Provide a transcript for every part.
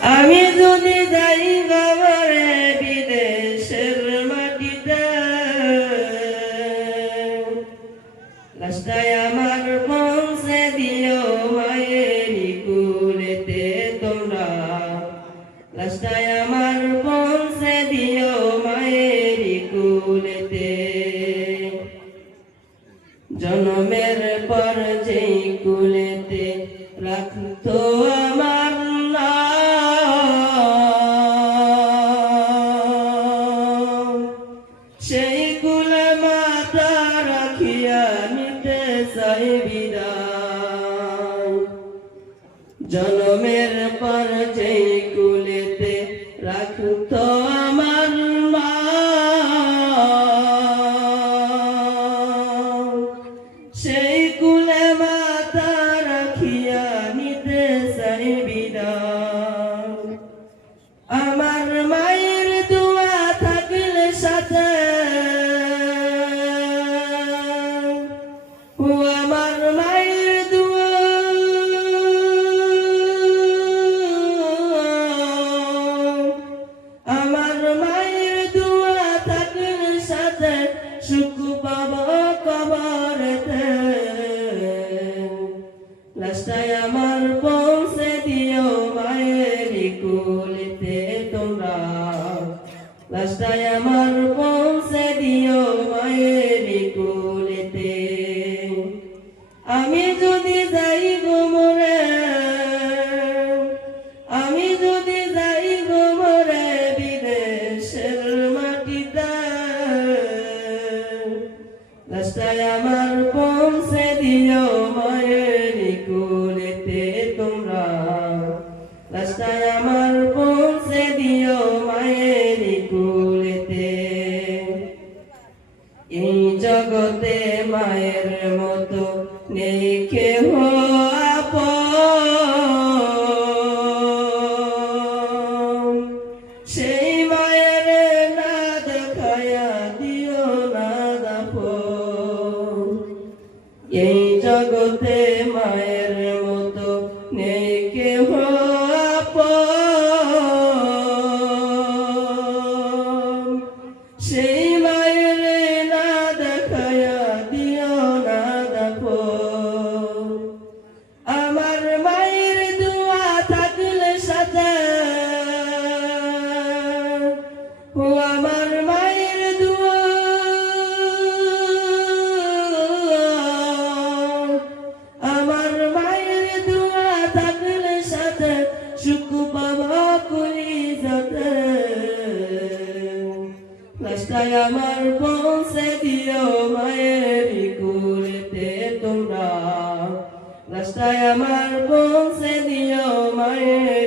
আমি যদি যাই বিদায় জনমের পর রাস্তায় আমার পৌঁছে দিও মায়ের কুলিতে তোমরা। রাস্তায় আমার পৌঁছে দিও আমি যদি যাই গোমরে আমি যদি যাই গোমরে বিদেশের মাটিতে আমার পৌঁছে দিও মায়ের কুলেতে তোমরা, রাস্তায় আমার নেই কেহ পাবা করি যাতে। রাস্তায় আমার পৌঁছে দিও মায়ের কুলেতে তোমরা। রাস্তায় আমার পৌঁছে দিও মায়ের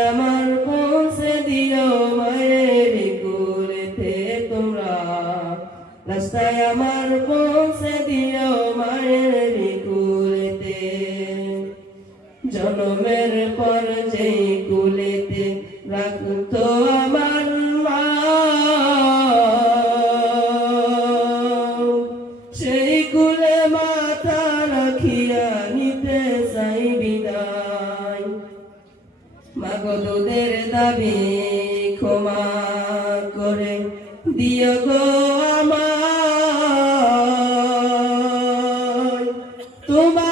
আমার পৌঁছে দিও মায়ের কুলেতে তোমরা। রাস্তায় আমার পৌঁছে দিও মায়ের মাগদের দাবি ক্ষমা করে দিও গো আমার তোমার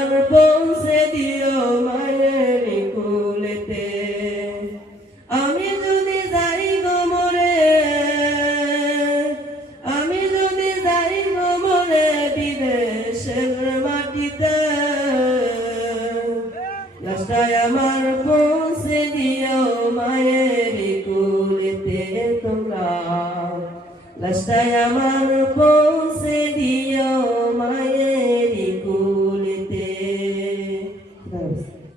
তোমরা লাস্টায় আমার পৌঁছে